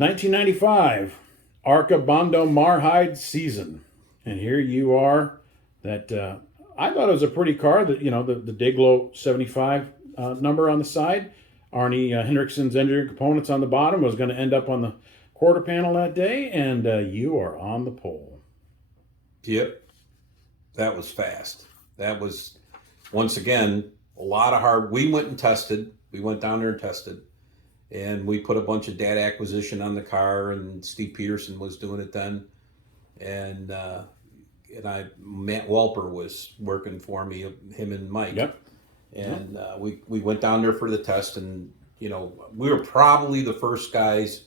$1995, ARCA Bondo Marhide season. And here you are. That I thought it was a pretty car. That the Dayglow 75 number on the side. Arne Henrikson's engineering components on the bottom was going to end up on the quarter panel that day, and you are on the pole. Yep, that was fast. That was, once again, a lot of hard. We went and tested. We went down there and tested. And we put a bunch of data acquisition on the car, and Steve Peterson was doing it then. And Matt Walper was working for me, him and Mike. Yep. And we went down there for the test, and we were probably the first guys,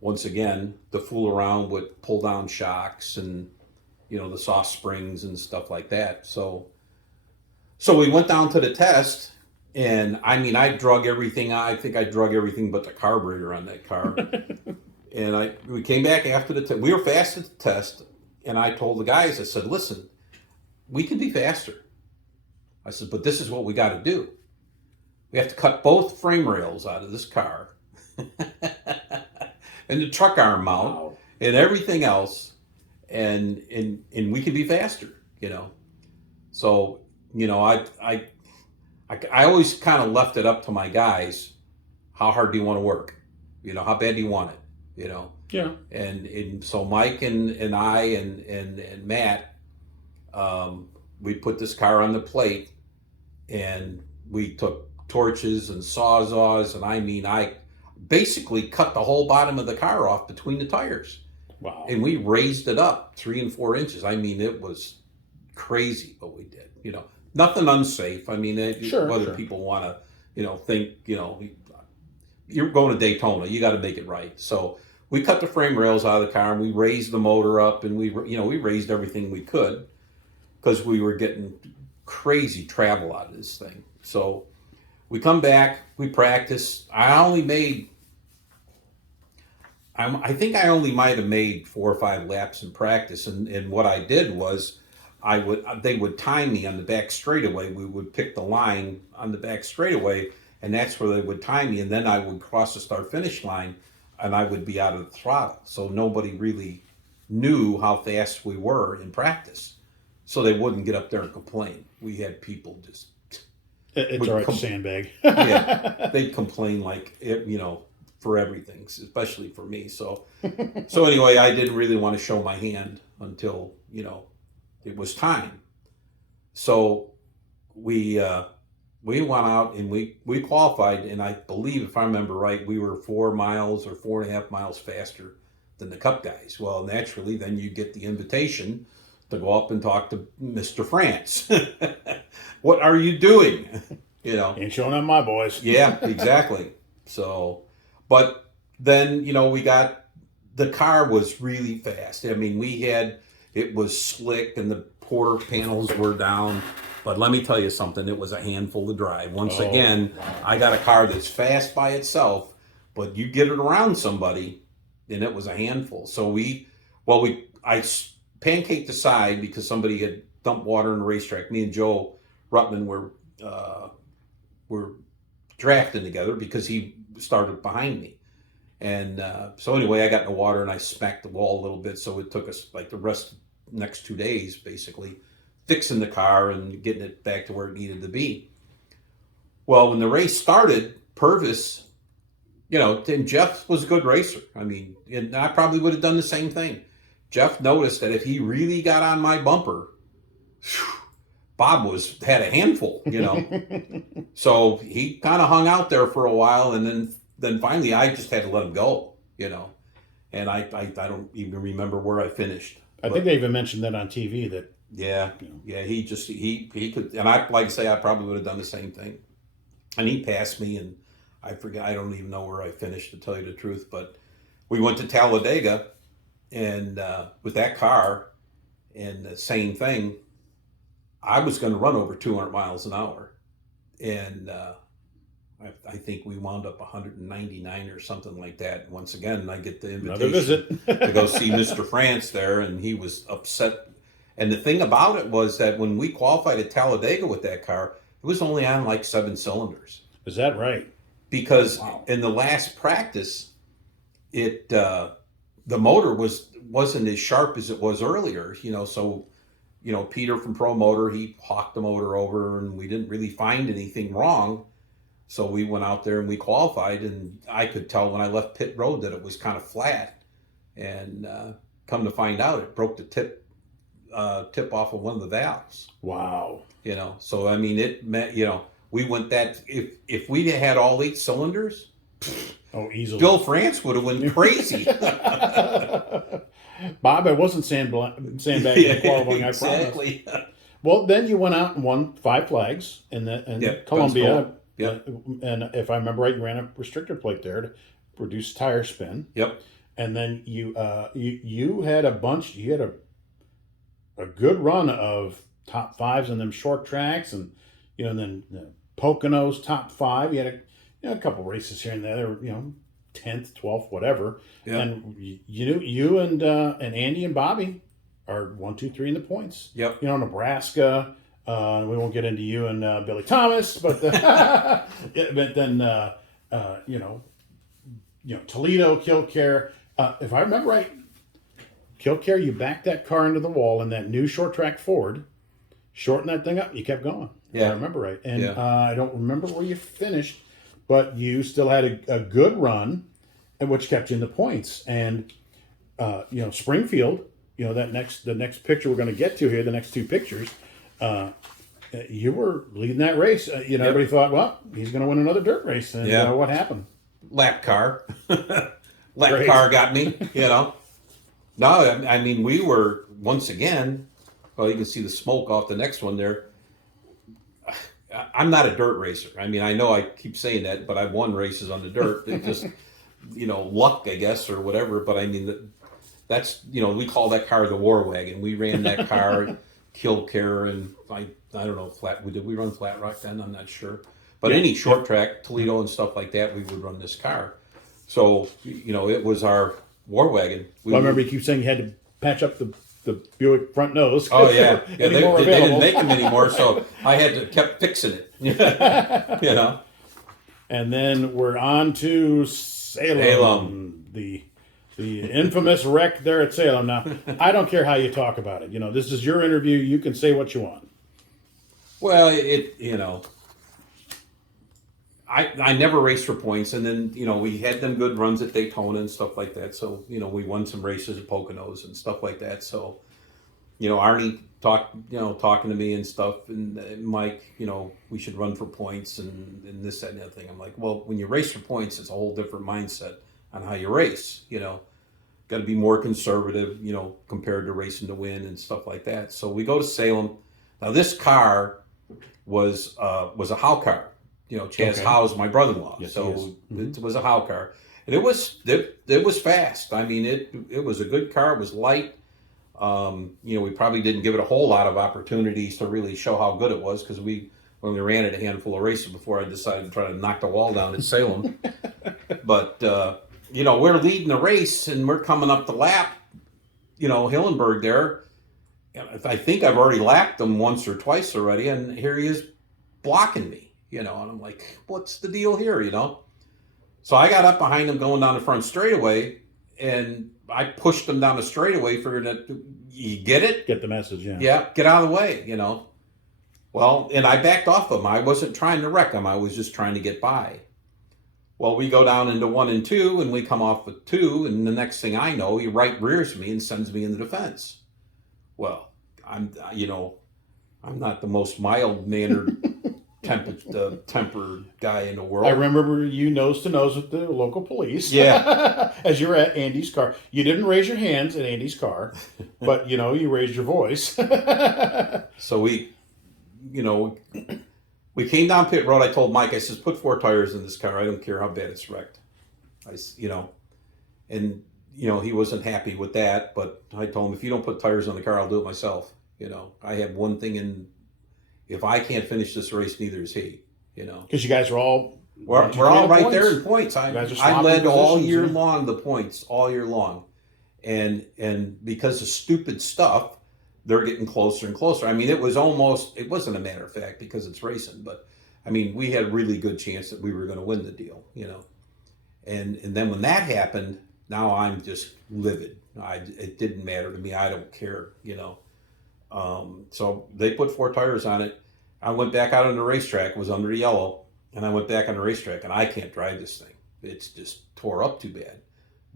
once again, to fool around with pull down shocks and the soft springs and stuff like that. So we went down to the test. And I drug everything. I think I drug everything but the carburetor on that car. And we came back after the test. We were fast at the test. And I told the guys, I said, listen, we can be faster. I said, but this is what we got to do. We have to cut both frame rails out of this car and the truck arm mount and everything else. And we can be faster, So, I always kind of left it up to my guys. How hard do you want to work? How bad do you want it? Yeah. And so Mike and I and Matt, we put this car on the plate, and we took torches and sawzalls, and I basically cut the whole bottom of the car off between the tires. Wow. And we raised it up 3 and 4 inches. It was crazy what we did. Nothing unsafe. Whether people want to, think, you're going to Daytona, you got to make it right. So we cut the frame rails out of the car, and we raised the motor up, and we raised everything we could, because we were getting crazy travel out of this thing. So we come back, we practice. I think I only might have made 4 or 5 laps in practice, and what I did was, they would time me on the back straightaway. We would pick the line on the back straightaway, and that's where they would time me. And then I would cross the start-finish line, and I would be out of the throttle. So nobody really knew how fast we were in practice. So they wouldn't get up there and complain. We had people just... It's all right to sandbag. Yeah, they'd complain for everything, especially for me. So anyway, I didn't really want to show my hand until, it was time. So we went out and we qualified, and I believe, if I remember right, we were 4 miles or 4.5 miles faster than the Cup guys. Well, naturally, then you get the invitation to go up and talk to Mr. France. What are you doing? Ain't showing up my boys. Yeah, exactly. So, but then, we got, the car was really fast. It was slick, and the quarter panels were down. But let me tell you something, it was a handful to drive. Once again, I got a car that's fast by itself, but you get it around somebody, and it was a handful. So I pancaked the side because somebody had dumped water in the racetrack. Me and Joe Ruttman were drafting together because he started behind me. And so anyway, I got in the water and I smacked the wall a little bit. So it took us like the next 2 days, basically, fixing the car and getting it back to where it needed to be. Well, when the race started, Purvis, and Jeff was a good racer. And I probably would have done the same thing. Jeff noticed that if he really got on my bumper, Bob had a handful, So he kind of hung out there for a while, and then finally I just had to let him go, And I don't even remember where I finished. I think they even mentioned that on TV that. Yeah, he could, and I probably would have done the same thing. And he passed me, and I forget, I don't even know where I finished, to tell you the truth, but we went to Talladega, and with that car, And the same thing, I was going to run over 200 miles an hour. And I think we wound up 199 or something like that. Once again, I get the Another invitation visit. to go see Mr. France there, and he was upset. And the thing about it was that when we qualified at Talladega with that car, it was only on like 7 cylinders. Is that right? Because in the last practice, it the motor wasn't as sharp as it was earlier. So Peter from Pro Motor, he hawked the motor over, and we didn't really find anything wrong. So we went out there and we qualified, and I could tell when I left pit road that it was kind of flat. And come to find out, it broke the tip off of one of the valves. Wow. So I mean, it meant, we went that, if we had all 8 cylinders, oh, easily. Bill France would have went crazy. Bob, I wasn't sandbagging in qualifying, exactly. I promise. Well, then you went out and won 5 flags in Columbia. Yep. And if I remember right, you ran a restrictor plate there to produce tire spin. Yep. And then you had a good run of top 5s in them short tracks, and then the Poconos top 5. You had a couple races here and there. They were 10th, 12th, whatever. Yep. And you and Andy and Bobby are 1, 2, 3 in the points. Yep. Nebraska. We won't get into you and Billy Thomas, but then Toledo, Kilcare. If I remember right, Kilcare, you backed that car into the wall in that new short track Ford, shortened that thing up, you kept going. Yeah, if I remember right, and I don't remember where you finished, but you still had a good run, and which kept you in the points. And Springfield, the next picture we're going to get to here, the next 2 pictures. You were leading that race. Yep. Everybody thought, well, he's going to win another dirt race. And what happened? Lap car. Lap car got me, No, I mean, we were, once again, well, you can see the smoke off the next one there. I'm not a dirt racer. I mean, I know I keep saying that, but I've won races on the dirt. It's just, luck, I guess, or whatever. But I mean, that's, we call that car the War Wagon. We ran that car. Kilcare, and I don't know, did we run Flat Rock then? I'm not sure. But any short track, Toledo and stuff like that, we would run this car. So, it was our War Wagon. I remember you keep saying you had to patch up the Buick front nose. Oh, yeah. They didn't make them anymore, so I had to kept fixing it. And then we're on to Salem. The infamous wreck there at Salem. Now, I don't care how you talk about it. This is your interview. You can say what you want. Well, I never raced for points. And then, we had them good runs at Daytona and stuff like that. So, we won some races at Poconos and stuff like that. So, Arne talking to me and stuff. And Mike, we should run for points and this, that, and the other thing. I'm like, well, when you race for points, it's a whole different mindset on how you race, got to be more conservative, compared to racing to win and stuff like that. So we go to Salem. Now this car was a Howe car, Chaz Howe's my brother-in-law. Yes, so it was a Howe car, and it was fast. I mean, it was a good car. It was light. We probably didn't give it a whole lot of opportunities to really show how good it was, because when we ran it a handful of races before I decided to try to knock the wall down at Salem. But we're leading the race and we're coming up the lap, Hillenburg there. I think I've already lapped him once or twice already, and here he is blocking me, and I'm like, what's the deal here, So I got up behind him going down the front straightaway, and I pushed him down the straightaway, figuring that, you get it? Get the message, yeah. Yeah, get out of the way, Well, and I backed off him. I wasn't trying to wreck him. I was just trying to get by. Well, we go down into 1 and 2, and we come off with 2, and the next thing I know, he right rears me and sends me in the defense. Well, I'm not the most mild-mannered, tempered guy in the world. I remember you nose to nose with the local police. Yeah. As you're at Andy's car. You didn't raise your hands at Andy's car, but, you raised your voice. So we came down pit road. I told Mike, I says, put 4 tires in this car. I don't care how bad it's wrecked. And he wasn't happy with that. But I told him, if you don't put tires on the car, I'll do it myself. I have one thing in. If I can't finish this race, neither is he. Because you guys are all we're all right there in points. I led all year long the points all year long, and because of stupid stuff, they're getting closer and closer. I mean, it wasn't a matter of fact because it's racing, but I mean, we had a really good chance that we were going to win the deal. And then when that happened, now I'm just livid. It didn't matter to me. I don't care. So they put 4 tires on it. I went back out on the racetrack. It was under the yellow. And I went back on the racetrack, and I can't drive this thing. It's just tore up too bad.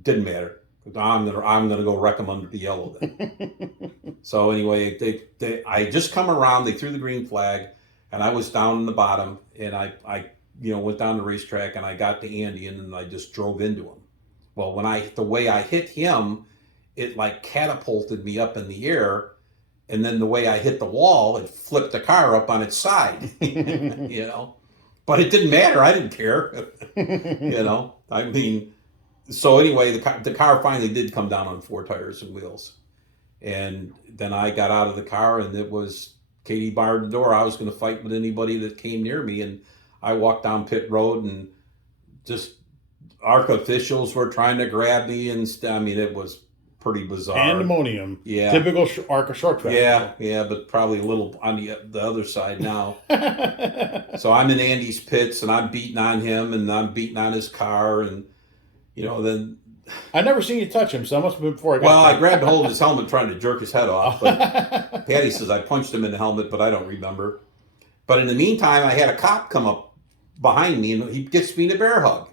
Didn't matter. I'm gonna go wreck them under the yellow then. So anyway, I just come around. They threw the green flag, and I was down in the bottom. And I went down the racetrack, and I got to Andy, and then I just drove into him. Well, the way I hit him, it like catapulted me up in the air, and then the way I hit the wall, it flipped the car up on its side. But it didn't matter. I didn't care. I mean, so anyway, the car finally did come down on 4 tires and wheels. And then I got out of the car, and it was Katie barred the door. I was going to fight with anybody that came near me. And I walked down pit road, and just ARCA officials were trying to grab me. And I mean, it was pretty bizarre. Pandemonium. Yeah. Typical ARCA short track. Yeah, but probably a little on the other side now. So I'm in Andy's pits, and I'm beating on him, and I'm beating on his car, and then I never seen you touch him, so that must have been before I got Well, I grabbed hold of his helmet trying to jerk his head off, but Patty says I punched him in the helmet, but I don't remember. But in the meantime, I had a cop come up behind me, and he gets me in a bear hug,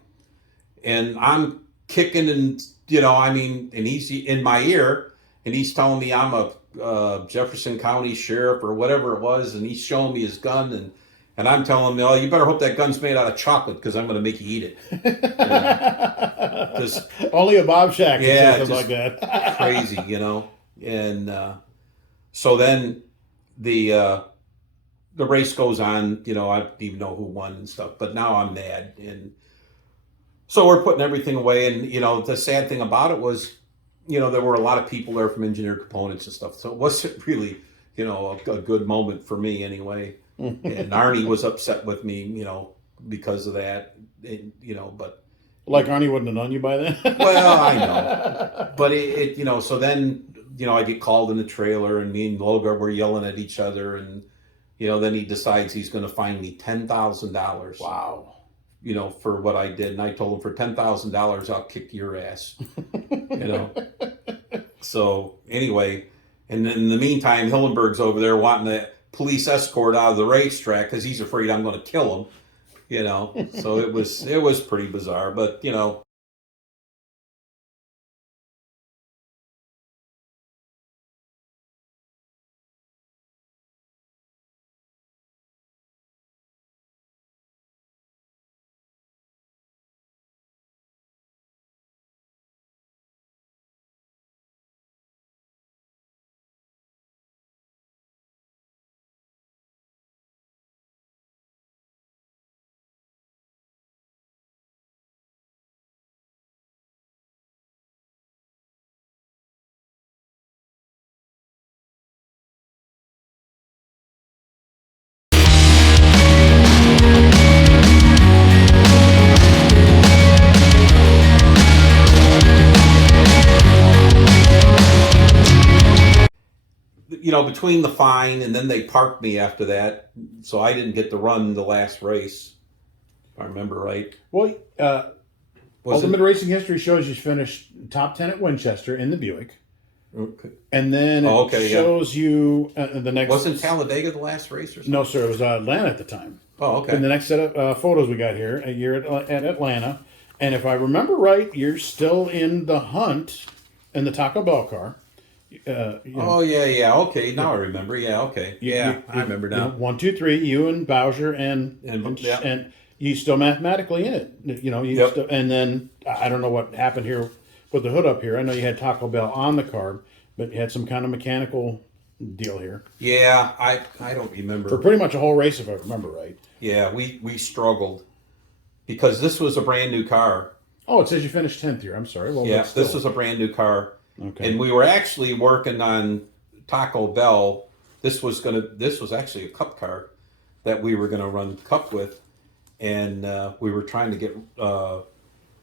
and I'm kicking, and and he's in my ear, and he's telling me I'm a Jefferson County sheriff or whatever it was, and he's showing me his gun, and I'm telling him, you better hope that gun's made out of chocolate because I'm going to make you eat it. Only a Bob Schacht yeah, something like that. Crazy, And so then the race goes on. I don't even know who won and stuff, but now I'm mad, and so we're putting everything away. And the sad thing about it was, there were a lot of people there from Engineered Components and stuff, so it wasn't really a good moment for me anyway. And Arne was upset with me, because of that, and, but like Arne wouldn't have known you by then. Well, I know, but it so then I get called in the trailer, and me and Loga were yelling at each other, and then he decides he's going to fine me $10,000. Wow. For what I did, and I told him for $10,000 I'll kick your ass. So anyway, and in the meantime, Hillenburg's over there wanting a police escort out of the racetrack because he's afraid I'm going to kill him. So it was pretty bizarre, but between the fine and then they parked me after that, so I didn't get to run the last race, if I remember right. Well, Ultimate Racing History shows you finished top 10 at Winchester in the Buick. Okay. And then it shows you the next... Wasn't Talladega the last race or something? No, sir. It was Atlanta at the time. Oh, okay. And the next set of photos we got here, you're at Atlanta. And if I remember right, you're still in the hunt in the Taco Bell car. Oh, yeah. Okay, now I remember. Yeah, okay. I remember now. 1, 2, 3, you and Bowsher and you still mathematically in it. Still, and then I don't know what happened here with the hood up here. I know you had Taco Bell on the car, but you had some kind of mechanical deal here. Yeah, I don't remember. For pretty much a whole race, if I remember right. Yeah, we struggled because this was a brand new car. Oh, it says you finished 10th here. I'm sorry. Well, yeah, but still. this was a brand new car. Okay. And we were actually working on Taco Bell. This was actually a cup car that we were gonna run cup with, and we were trying to get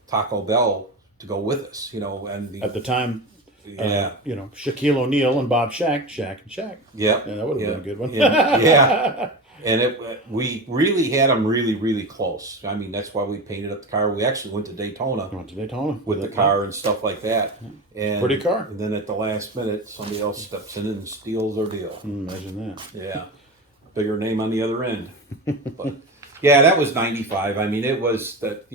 Taco Bell to go with us, and At the time, yeah, Shaquille O'Neal and Bob Schacht, Shaq and Shaq. yeah, That would have been a good one. yeah. And we really had them really, really close. I mean, that's why we painted up the car. We actually went to Daytona with the car and stuff like that. And pretty car. And then at the last minute, somebody else steps in and steals our deal. Imagine that. Yeah, bigger name on the other end. But yeah, that was '95. I mean, it was that.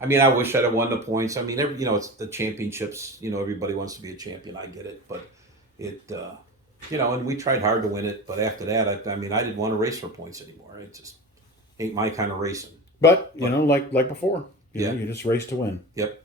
I mean, I wish I'd have won the points. I mean, it's the championships. Everybody wants to be a champion. I get it, but it. And we tried hard to win it, but after that, I didn't want to race for points anymore. It just ain't my kind of racing. But like before, Yeah. you just race to win. Yep.